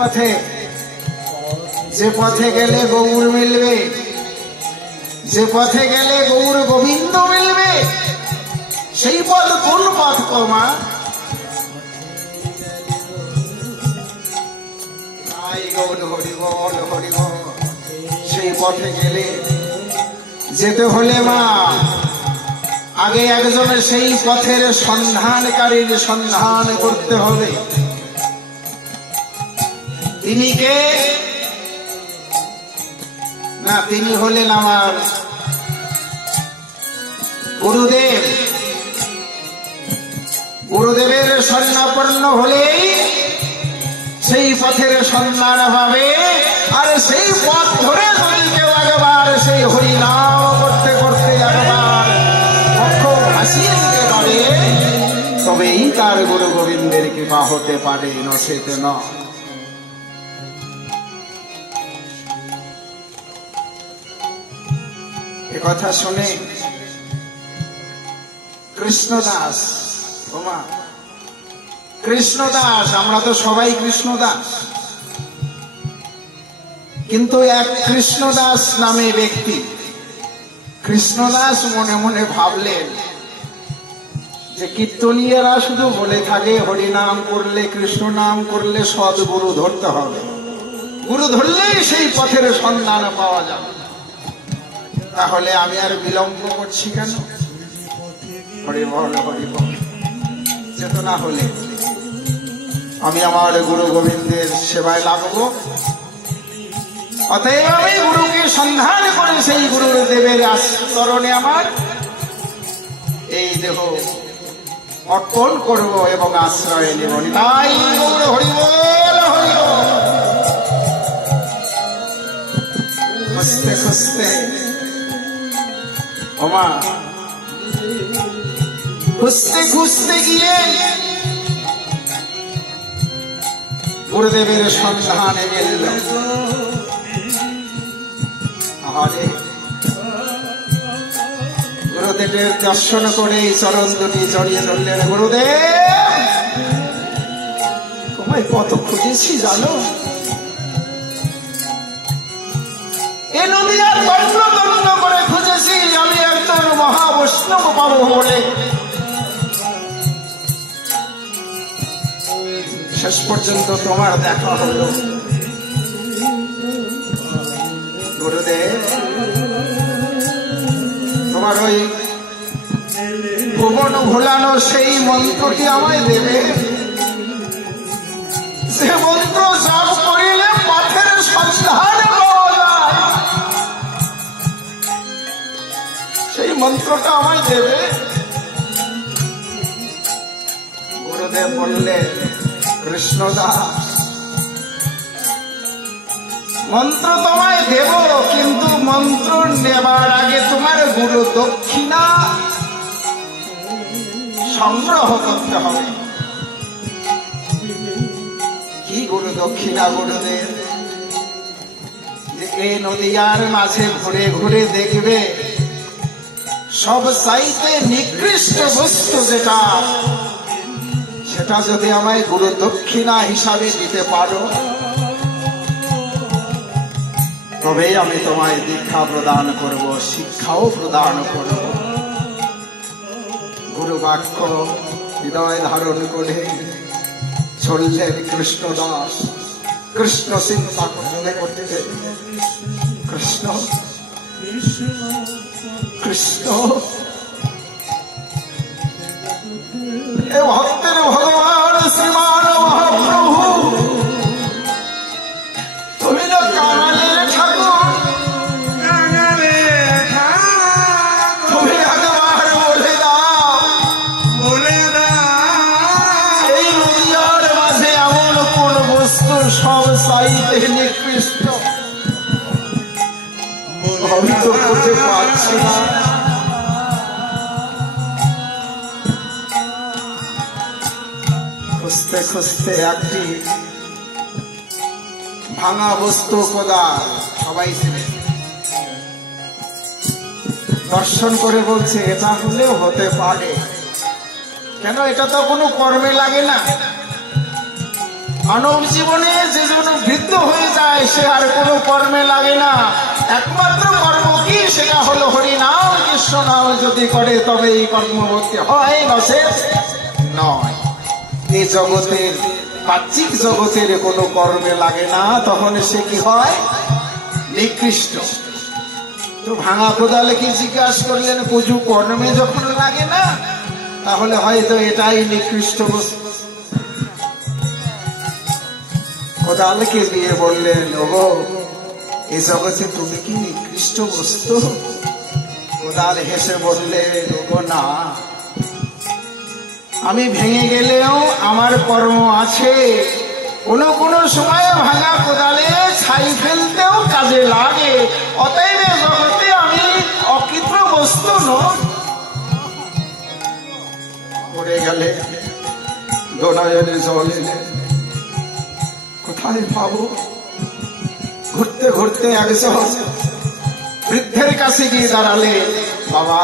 পথে। যে পথে গেলে গৌর মিলবে, যে পথে গেলে গৌর গোবিন্দ মিলবে, সেই পথ কোন পথ কমা? সেই পথে গেলে যেতে হলে মা, আগে একজনের সেই পথের সন্ধানকারীর সন্ধান করতে হবে। তিনি কে? না, তিনি হলেন আমার গুরুদেব। গুরুদেবের স্বর্ণাপন্ন হলেই সেই পথের সন্ধান পাবে আর সেই পথ ধরে যদি কেউ একবার সেই হরিনাম করতে করতে একবার পক্ষ ভাসিয়ে দিতে পারে তবেই তার গুরু গোবিন্দের কৃপা হতে পারে নসেতে না কথা শুনে কৃষ্ণদাস, ওমা, কৃষ্ণদাস, আমরা তো সবাই কৃষ্ণদাস। কিন্তু এক কৃষ্ণদাস নামে ব্যক্তি। কৃষ্ণদাস মনে মনে ভাবলেন যে কীর্তনীয়রা শুধু বলে থাকে, হরিনাম করলে কৃষ্ণ নাম করলে সদ গুরু ধরতে হবে। গুরু ধরলেই সেই পথের সন্ধান পাওয়া যাবে। তাহলে আমি আর বিলম্ব করছি কেন? চেতনা হলে আমি আমার গুরু গোবিন্দের সেবায় লাগবো অতএব আমি গুরুকে সন্ধান করে সেই গুরুর দেবের আস্তরণে আমার এই দেহ অর্পণ করব এবং আশ্রয় নেব। তাই ওমা খুঁজতে গিয়ে গুরুদেবের সন্ধানে মিলল গুরুদেবের দর্শন করে এই চরণ দুটি জড়িয়ে ধরলেন গুরুদেব। তোমায় কত খুঁজেছি জানো? এ নদীর শেষ পর্যন্ত তোমার দেখা হলো। গুরুদেব, তোমার ওই ভুবন ভোলানো সেই মন্ত্রটি আমায় দেবে। সে মন্ত্রটা আমায় দেবে। গুরুদেব বললেন কৃষ্ণদাস, মন্ত্র তোমায় দেব, কিন্তু মন্ত্র নেবার আগে তোমার গুরু দক্ষিণা সংগ্রহ করতে হবে। কি গুরু দক্ষিণা, গুরুদেব? যে এই নদীয়ার মাঝে ঘুরে ঘুরে দেখবে সব চাইতে নিকৃষ্ট বস্তু যেটা, সেটা যদি আমায় গুরু দক্ষিণা হিসাবে দিতে পারো তবেই আমি তোমায় দীক্ষা প্রদান করব, শিক্ষাও প্রদান করব। গুরু বাক্য হৃদয় ধারণ করে চললেন কৃষ্ণ দাস, কৃষ্ণ চিন্তা করতে করতে। কৃষ্ণ। কৃষ্ণ ভক্তের ভগবান তো খুঁজে পাচ্ছি। না খুঁজতে খুঁজতে একটি ভাঙা বস্তু কোদাল সবাই দর্শন করে বলছে, এটা হলেও হতে পারে। কেন এটা তো কোনো কর্মে লাগে না? মানব জীবনে যে যেন বৃদ্ধ হয়ে যায়, সে আর কোনো কর্মে লাগে না। একমাত্র কর্ম সেটা হলো হরিনাম, কৃষ্ণ নাম যদি করে তবে এই কর্মবর্তী হয় নসে নয়। এই জগতের, বাহ্যিক জগতের কোনো কর্মে লাগে না, তখন সে কি হয়? নিকৃষ্ট। তো ভাঙা কোদালে কি জিজ্ঞাসা করলেন, পুজো কর্মে যখন লাগে না, তাহলে হয়তো এটাই নিকৃষ্ট বস্তু। কোদালকে দিয়ে বললেন, ওগো এই জগতে তুমি কি নিকৃষ্ট বস্তু? কোদাল হেসে বললে ওগো না। আমি ভেঙে গেলেও আমার কর্ম আছে। কোনো কোনো সময় ভাঙা কোদালে ছাই ফেলতেও কাজে লাগে। অতএব জগতে আমি অকৃত্র বস্তু নই। পড়ে গেলে দোনয়নে জল, কোথায় পাবো? ঘুরতে ঘুরতে একজন বৃদ্ধের কাছে গিয়ে দাঁড়ালে, বাবা,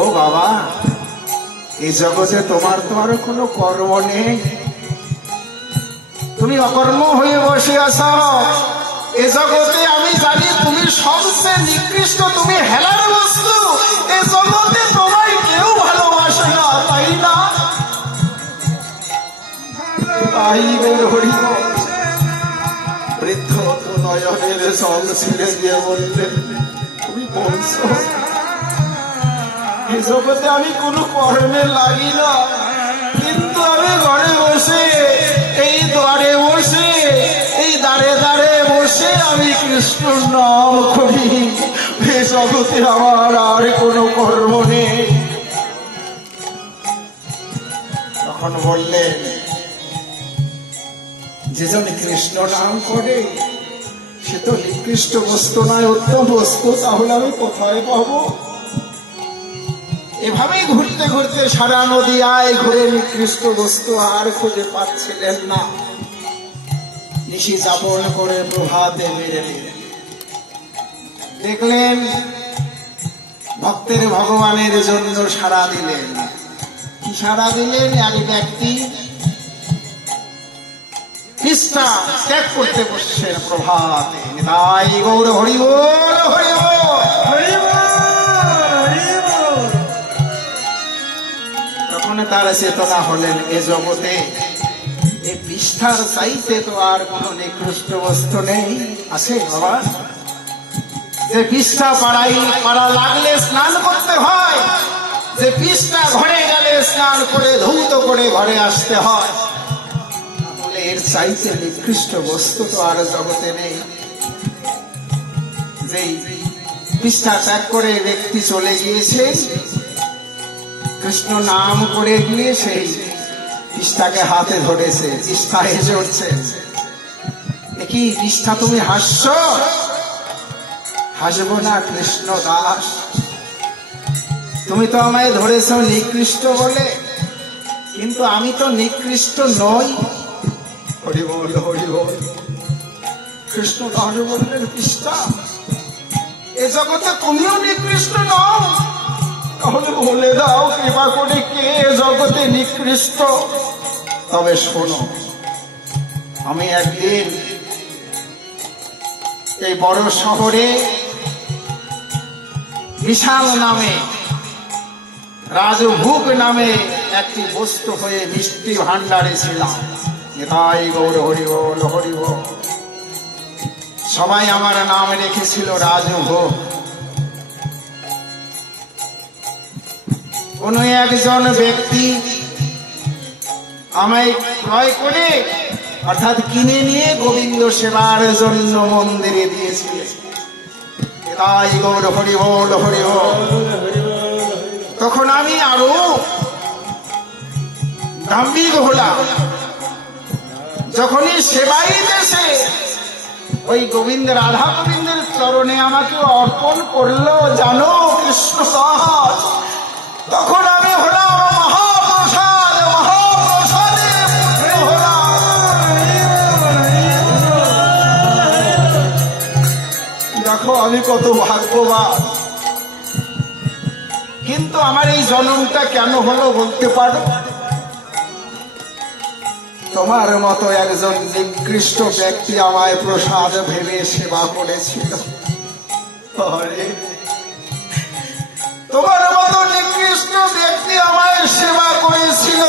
ও বাবা এই জগতে তোমার তো আর কোনো কর্ম নেই। তুমি অকর্ম হয়ে বসে আছো। এ জগতে আমি জানি তুমি সবচেয়ে নিকৃষ্ট, তুমি হেলার বস্তু। এ জগতে তোমায় কেউ ভালোবাসে না, তাই না? তাই বের হরি বৃদ্ধ তো নয়নের বললেন তুমি বলছো আমি কোনো কর্মে লাগি না, কিন্তু আমি ঘরে বসে, এই দ্বারে বসে, এই দাঁড়ে দাঁড়ে বসে আমি কৃষ্ণ নাম করি। এ আমার আর কোনো কর্ম নেই। তখন বললেন যেজন কৃষ্ণ নাম করে সে তো নিকৃষ্ট বস্তু নয়, উত্তম বস্তু, তাহলে আমি কোথায় পাবো? এভাবেই ঘুরতে ঘুরতে সারা নদী আয় ঘুরে নিকৃষ্ট বস্তু আর খুঁজে পাচ্ছিলেন না। নিশি যাপন করে প্রভাতে বেরেলেন দেখলেন ভক্তের ভগবানের জন্য সারা দিলেন। কি সারা দিলেন? এক ব্যক্তি নিষ্ঠা, ত্যাগ করতে বসছেন প্রভাতে। গৌর, হরি হরি চেতনা হলেন এ জগতে। এই পৃষ্ঠার চাইতে তো আর কোন নিকৃষ্ট বস্তু নেই। আছে বাবা। যে পৃষ্ঠা পাড়াই, পাড়া লাগলে স্নান করতে হয়। যে পৃষ্ঠা ঘরে গেলে স্নান করে, ধৌত করে ঘরে আসতে হয়। এর চাইতে নিকৃষ্ট বস্তু তো আর জগতে নেই। যেই পৃষ্ঠা ত্যাগ করে ব্যক্তি চলে গিয়েছে, কৃষ্ণ নাম করে গিয়ে সেই পৃষ্ঠাকে হাতে ধরেছে, পৃষ্ঠা হেসে উঠছে। কি পৃষ্ঠা তুমি হাসছ হাসবো না কৃষ্ণ দাস। তুমি তো আমায় ধরেছ নিকৃষ্ট বলে, কিন্তু আমি তো নিকৃষ্ট নই। হরি বল হরি বল। কৃষ্ণ বললেন পৃষ্ঠা। এ জগতে তুমিও নিকৃষ্ট নও। তাহলে বলে দাও, কৃপা করে কে জগতে নিকৃষ্ট? তবে শোনো, আমি একদিন এই বড় শহরে বিশাল নামে, রাজভোগ নামে একটি বস্তু হয়ে মিষ্টি ভান্ডারে ছিলাম। তাই গৌর হরি বল হরি বল সবাই আমার নাম রেখেছিল রাজু রাজভোগ কোন একজন ব্যক্তি আমায় ক্রয় করে, অর্থাৎ কিনে নিয়ে গোবিন্দ সেবার জন্য মন্দিরে দিয়েছিলেন। তাই গৌর হরি বল হরি তখন আমি আরও দাম্ভিক হলাম। যখনই সেবাই দেশে, ওই গোবিন্দ রাধা গোবিন্দের চরণে আমাকে অর্পণ করল, জানো কৃষ্ণ দাস তখন আমি হলাম। দেখো, আমি কত ভাগ্যবান। কিন্তু আমার এই জন্মটা কেন হলো বলতে পারো? তোমার মতো একজন নিকৃষ্ট ব্যক্তি আমায় প্রসাদ ভেবে সেবা করেছিল। তোমার মতো নিকৃষ্ট ব্যক্তি আমায় সেবা করেছিল।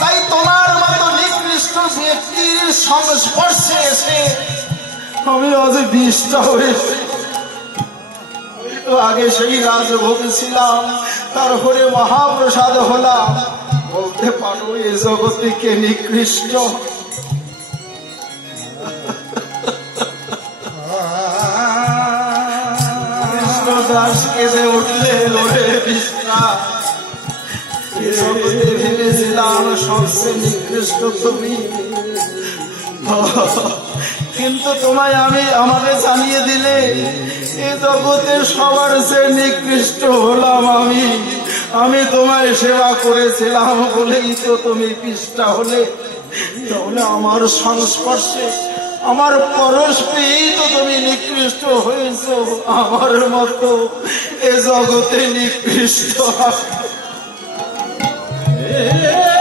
তাই তোমার মতো নিকৃষ্ট ব্যক্তির সংস্পর্শে এসে আমি আজ বিষটা হয়েছি। আগে সেই রাজভোগ ছিলাম, তারপরে মহাপ্রসাদ হলাম। বলতে পারো, এ জগতে কে নিকৃষ্ট? কৃষ্ণ দাস কেঁদে উঠলে লোরে বিষ্ণা জগতে ভেবেছিলাম সবচেয়ে নিকৃষ্ট তুমি। কিন্তু তোমায় আমি আমাকে জানিয়ে দিলে, এ জগতে সবার সে নিকৃষ্ট হলাম আমি। আমি তোমার সেবা করেছিলাম বলেই তো তুমি পিসটা হলে। তাহলে আমার সংস্পর্শে, আমার পরশ পেয়েই তো তুমি নিকৃষ্ট হয়েছ। আমার মতো এ জগতে নিকৃষ্ট। তাই